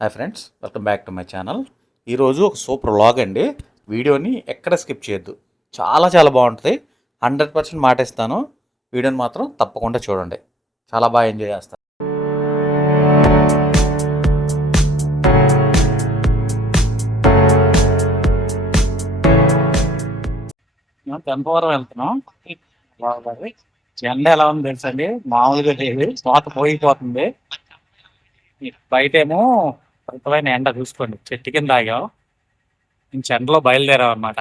Hi friends, welcome back to my channel. ఈరోజు ఒక super vlog అండి. వీడియోని ఎక్కడ స్కిప్ చేయొద్దు, చాలా చాలా బాగుంటుంది. 100% మాటిస్తాను. వీడియోని మాత్రం తప్పకుండా చూడండి, చాలా బాగా ఎంజాయ్ చేస్తాను. మేము తెంపవరం వెళ్తున్నాం. బాగుంది. ఎండ ఎలా ఉంది తెలుసండి, మామూలుగా లేదు, కోత పోయిపోతుంది. బయటేమో అద్భుతమైన ఎండ చూసుకోండి, చెట్టు కింద ఆగాం. ఇంక ఎండలో బయలుదేరాం అనమాట.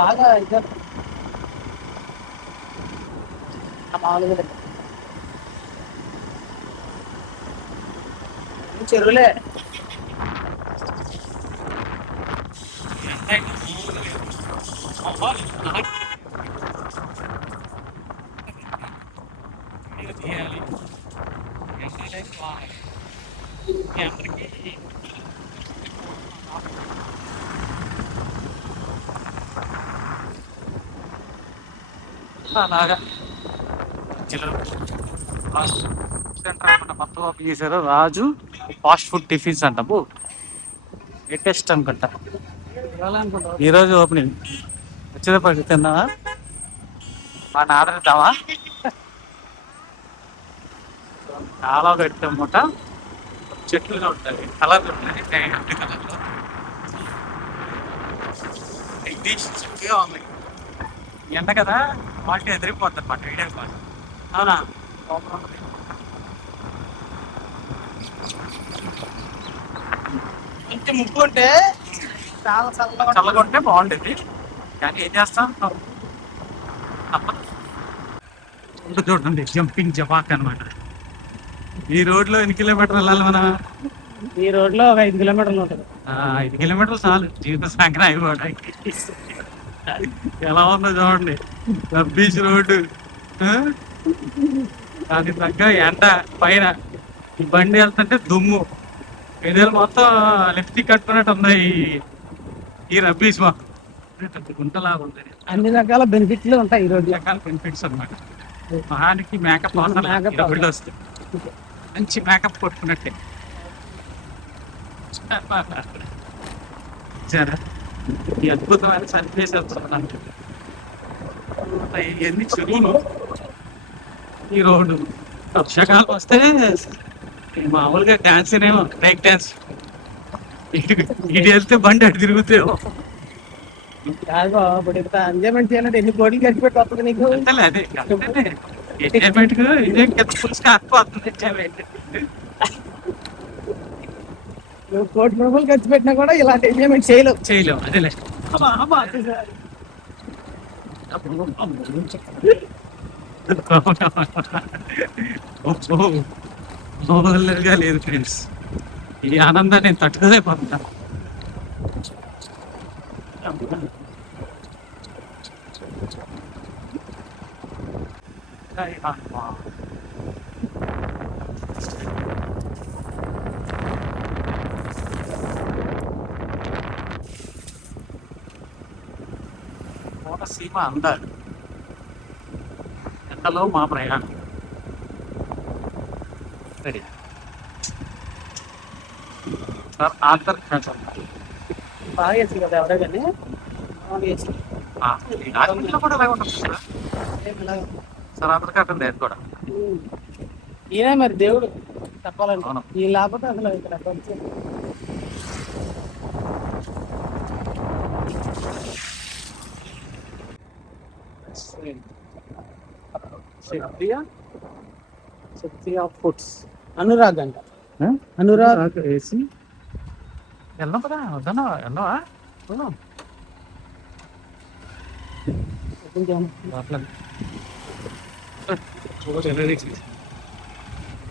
బాగా మామూలుగా చెరువులే. అలాగా మొత్తం ఓపెన్ చేశారు. రాజు ఫాస్ట్ ఫుడ్ టిఫిన్స్ అంటాము, లేటెస్ట్ అనుకుంటా. ఈరోజు ఓపెనింగ్. వచ్చేటప్పటికి తిందామా, వాడిని ఆదరిద్దామా? చాలా గట్టి అన్నమాట. చెట్లు ఉంటాయి, కలర్లు ఉంటాయి, గట్టి కలర్లో. ఇది చక్కగా ఉంది. ఎండ కదా, వాటి ఎదిరిపోతుంది అన్నమాట. Video call. అవునా? ఇంటి ముగ్గు ఉంటే చాలా చల్లగా ఉంటే బాగుండేది, కానీ ఏం చేస్తాం. చూడండి, జంపింగ్ జపాక్ అనమాట. ఈ రోడ్లో ఎన్ని కిలోమీటర్లు వెళ్ళాలి మనం? ఈ రోడ్లో ఒక 5 కిలోమీటర్లు ఉంటుంది. 5 కిలోమీటర్లు చాలు జీవిత సంఖ్య అయిపోవడానికి. ఎలా ఉందో చూడండి, బీచ్ రోడ్డు. దానికి తగ్గ ఎండ పైన బండి వెళ్తుంటే దుమ్ము, ఏరియాలు మొత్తం లిప్స్టిక్ కట్టుకున్నట్టు ఉన్నాయి. ఈ రబ్బీస్ గుంటలాగా ఉంటుంది. అన్ని రకాల బెనిఫిట్లు ఉంటాయి. ఈ రోజు రకాల బెనిఫిట్స్ అనమాట. మహానికి మేకప్ వస్తుంది, మంచి మేకప్ కొట్టుకున్నట్టే. ఈ అద్భుతమైన సన్నివేశం ఇవన్నీ చెరువులు. ఈ రోడ్డు వర్షాకాలం వస్తే మామూలుగా డాన్స్ ఏమో, బ్రేక్ డాన్స్. ఇటు వెళ్తే బండి అటు తిరుగుతాయేమో. ఎంజాయ్మెంట్ చేయాలంటే ఎన్ని కోట్లు ఖర్చు పెట్టి వస్తుంది నీకు? అదే ఎంజాయ్మెంట్ నువ్వు 1 కోటి రూపాయలు ఖర్చు పెట్టినా కూడా ఇలాంటి ఎంజాయ్మెంట్ చేయలేవు. అదేలే. మామూలుగా లేదు ఫ్రెండ్స్, ఈ ఆనందాన్ని నేను తట్టుకోలేకపోతున్నా. కోనసీమ అందాలు, ఎండలో మా ప్రయాణం. రెడీ సార్, ఆంధ్ర బాగా వేసి కదా ఎవరే కానీ కూడా అలాగే ఉంటుంది సార్. ఆంధ్ర కట్టం లేదు కూడా. ఈయన మరి దేవుడు చెప్పాలంటే, ఈ లేకపోతే అసలు ఇక్కడ శక్తియా ఫుడ్స్ అనురాగ్ అంట. అనురాగ్ వేసి వెళ్దాం కదా, వద్దన్నా వెళ్దామా?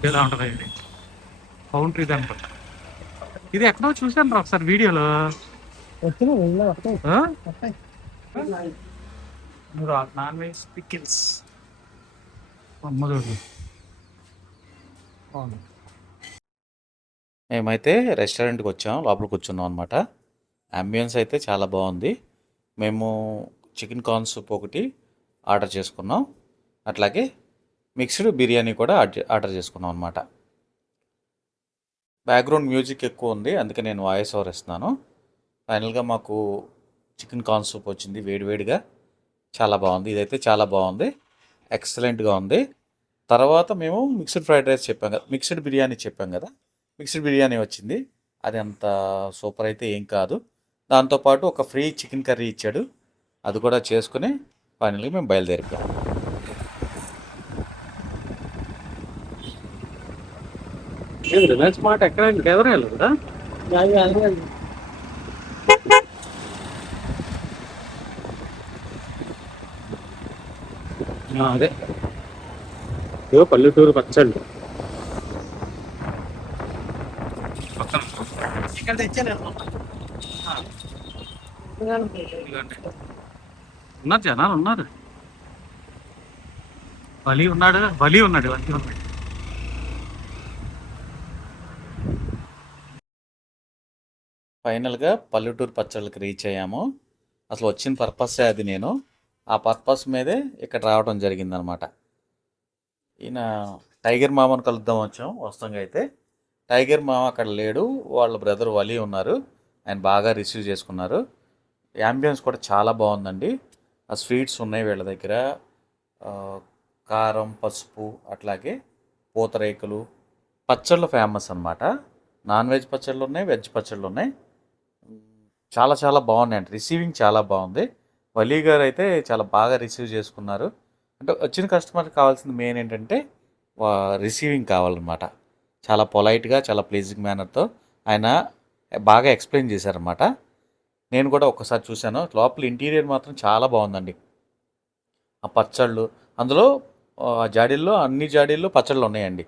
ఎలా ఉంటుంది ఇది కౌంటర్ ఇది అనుకుంటా. ఇది ఎక్కడో చూసాను రా ఒకసారి వీడియోలో. నాన్ వెజ్ పికిల్స్ అమ్మదోడు. మేమైతే రెస్టారెంట్కి వచ్చాం, లోపల కూర్చున్నాం అనమాట. అంబియన్స్ అయితే చాలా బాగుంది. మేము చికెన్ కార్న్ సూప్ ఒకటి ఆర్డర్ చేసుకున్నాం, అట్లాగే మిక్స్డ్ బిర్యానీ కూడా ఆర్డర్ చేసుకున్నాం అనమాట. బ్యాక్గ్రౌండ్ మ్యూజిక్ ఎక్కువ ఉంది, అందుకే నేను వాయిస్ ఓవర్ ఇస్తున్నాను. ఫైనల్గా మాకు చికెన్ కార్న్ సూప్ వచ్చింది వేడివేడిగా, చాలా బాగుంది. ఇదైతే చాలా బాగుంది, ఎక్సలెంట్గా ఉంది. తర్వాత మేము మిక్స్డ్ ఫ్రైడ్ రైస్ చెప్పాం కదా, మిక్స్డ్ బిర్యానీ చెప్పాం కదా, మిక్స్డ్ బిర్యానీ వచ్చింది. అది అంత సూపర్ అయితే ఏం కాదు. దాంతోపాటు ఒక ఫ్రీ చికెన్ కర్రీ ఇచ్చాడు, అది కూడా చేసుకుని ఫైనల్గా మేము బయలుదేరిపోయాం. రిలయన్స్ మార్ట్ ఎక్కడ ఎదురు కదా. అదే పల్లెటూరు పచ్చళ్ళు ఇక్కడ తెచ్చాను. ఉన్నారు జనాలు ఉన్నారు. బలి ఉన్నాడు. ఫైనల్గా పల్లెటూరు పచ్చళ్ళకి రీచ్ అయ్యాము. అసలు వచ్చిన పర్పస్సే అది. నేను ఆ పర్పస్ మీదే ఇక్కడ రావడం జరిగిందనమాట. ఈయన టైగర్ మామను కలుద్దాం వస్తాంగా అయితే టైగర్ మామ అక్కడ లేడు, వాళ్ళ బ్రదర్ వలి ఉన్నారు. ఆయన బాగా రిసీవ్ చేసుకున్నారు. యాంబియన్స్ కూడా చాలా బాగుందండి. ఆ స్వీట్స్ ఉన్నాయి వీళ్ళ దగ్గర, కారం, పసుపు, అట్లాగే పూతరేకులు, పచ్చళ్ళు ఫేమస్ అనమాట. నాన్ వెజ్ పచ్చళ్ళు ఉన్నాయి, వెజ్ పచ్చళ్ళు ఉన్నాయి. చాలా చాలా బాగున్నాయండి. రిసీవింగ్ చాలా బాగుంది. వలీ గారు అయితే చాలా బాగా రిసీవ్ చేసుకున్నారు. అంటే వచ్చిన కస్టమర్కి కావాల్సింది మెయిన్ ఏంటంటే రిసీవింగ్ కావాలన్నమాట. చాలా పొలైట్గా, చాలా ప్లీజింగ్ మేనర్తో ఆయన బాగా ఎక్స్ప్లెయిన్ చేశారనమాట. నేను కూడా ఒక్కసారి చూశాను. లోపల ఇంటీరియర్ మాత్రం చాలా బాగుందండి. ఆ పచ్చళ్ళు అందులో జాడీల్లో, అన్ని జాడీల్లో పచ్చళ్ళు ఉన్నాయండి.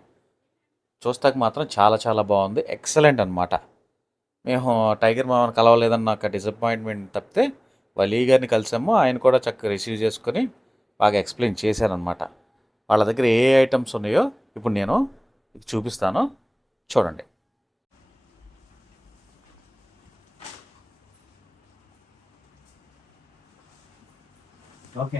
చూస్తాక మాత్రం చాలా చాలా బాగుంది, ఎక్సలెంట్ అనమాట. మేము టైగర్ మామని కలవలేదని నాకు డిసప్పాయింట్మెంట్ తప్పితే వలీ గారిని కలిసాము. ఆయన కూడా చక్కగా రిసీవ్ చేసుకొని బాగా ఎక్స్ప్లెయిన్ చేశారనమాట. వాళ్ళ దగ్గర ఏ ఐటమ్స్ ఉన్నాయో ఇప్పుడు నేను చూపిస్తాను, చూడండి. ఓకే.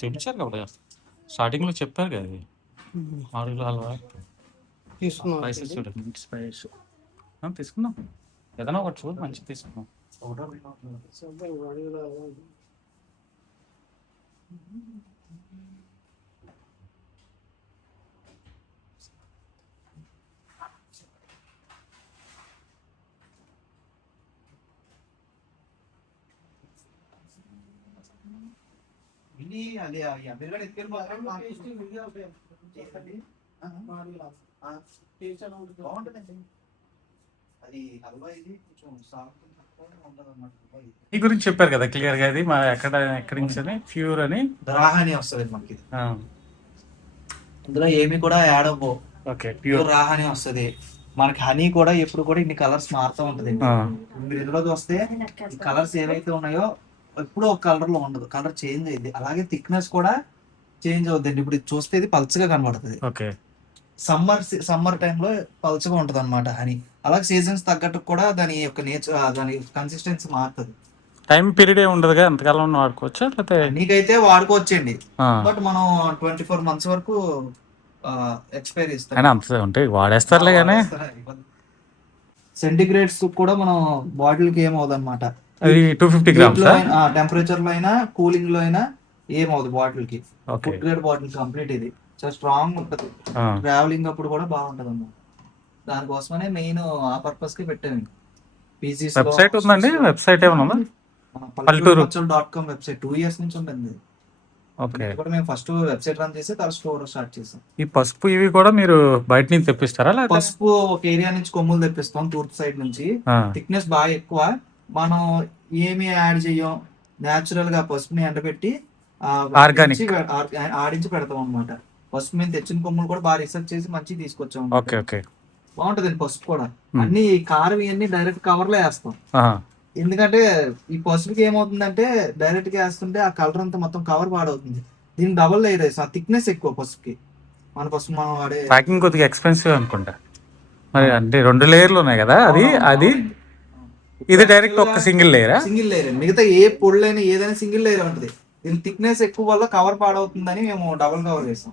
చూపించారు కదా స్టార్టింగ్లో, చెప్పారు కదా అది మాడుగుల హల్వా తీసుకుందాం. ఏదైనా ఒకటి చూడు, మంచిగా తీసుకుందాం. ఈ గురించి చెప్పారు కదా క్లియర్ గా, అది మా ఎక్కడి నుంచి అని ప్యూర్ అని రాహాని వస్తుంది మనకి. ఇందులో ఏమి కూడా యాడ్ అవ్వవు. ఓకే, ప్యూర్ రాహాని వస్తుంది మనకి. హనీ కూడా ఎప్పుడు కూడా ఇన్ని కలర్స్ మారుతూ ఉంటది. మీరు ఇందులోకి వస్తే కలర్స్ ఏవైతే ఉన్నాయో ఎప్పుడు ఒక కలర్ లో ఉండదు, కలర్ చేంజ్ అయింది. అలాగే థిక్నెస్ కూడా చేంజ్ అవుతుంది. ఇప్పుడు ఇది చూస్తే ఇది పల్చగా కనబడుతుంది. ఓకే, సమ్మర్ టైంలో పల్చగా ఉంటది అనమాట హనీ. అలాగే సీజన్స్ తగ్గట్టు కూడా దాని యొక్క నేచర్, దాని కన్సిస్టెన్సీ మారుతుంది. టైం పీరియడ్ ఉండదుగా, ఎంతకాలం వాడుకోవచ్చా? లేకపోతే నీకైతే వాడుకోవచ్చండి, బట్ మనం 24 months వరకు ఎక్స్పైరీ ఇస్తాం. అంత ఉంటాయి, వాడేస్తారులే కానీ. సెంటిగ్రేడ్స్ కూడా మనం బాటిల్ కి ఏమవుతుంది అనమాట. అది 250 grams టెంపరేచర్ లో అయినా కూలింగ్ లో అయినా ఏమవుతుంది బాటిల్ కి. Food grade bottle complete. ఇది చాలా స్ట్రాంగ్ ఉంటుంది, ట్రావెలింగ్ అప్పుడు కూడా బాగుంటది అన్నమాట. దానికోసమనే మెయిన్ ఆ పర్పస్ కి పెట్టాము. పీజీస్ వెబ్సైట్ ఉందండి, వెబ్సైట్ ఏమైనా ఉందా? పల్లెటూరు. పల్లెటూరు.com వెబ్సైట్ 2 years నుంచి ఉంటుంది. ఓకే. కూడా మేము ఫస్ట్ వెబ్సైట్ రన్ చేసి తర్వాత స్టోర్ స్టార్ట్ చేసాం. ఈ పసుపు ఇవి కూడా మీరు బయట నుంచి తెప్పిస్తారా లేదా? పసుపు ఒక ఏరియా నుంచి కొమ్ములు తెప్పిస్తాం, తూర్పు సైడ్ నుంచి. ఆ, థిక్నెస్ బాగా ఎక్కువ, మనం ఏమి యాడ్ చేయం, నేచురల్ గా పసుపుని ఎండబెట్టి Organic. ఆడించి పెడతాం అన్నమాట. పసుపు మీద తెచ్చిన కొమ్ములు కూడా బాగా రీసెర్చ్ చేసి మంచి తీసుకొచ్చాం. Okay okay. బాగుంటది పసుపు కూడా. అన్ని కారం ఇవన్నీ డైరెక్ట్ కవర్ లో వేస్తాం. ఆహా. ఎందుకంటే ఈ పసుపుకి ఏమవుతుందంటే డైరెక్ట్ గా వేస్తుంటే ఆ కలర్ అంతా మొత్తం కవర్ పాడవుతుంది. దీని డబుల్ లేయర్ వేస్తాం, థిక్నెస్ ఎక్కువ పసుపుకి. మన పసుపు మనం వాడే ప్యాకింగ్ కొద్దిగా ఎక్స్పెన్సివ్ అనుకుంటా మరి, అంటే 2 లేయర్లు ఉన్నాయి కదా, అది ఇది డైరెక్ట్ ఒక సింగిల్ లేయరా? Single layer. మిగతా ఏ పొడులైనా ఏదైనా సింగిల్ లేయర్ ఉంటుంది. దీని థిక్నెస్ ఎక్కువ వల్ల కవర్ పాడవుతుందని మేము డబుల్ కవర్ వేస్తాం.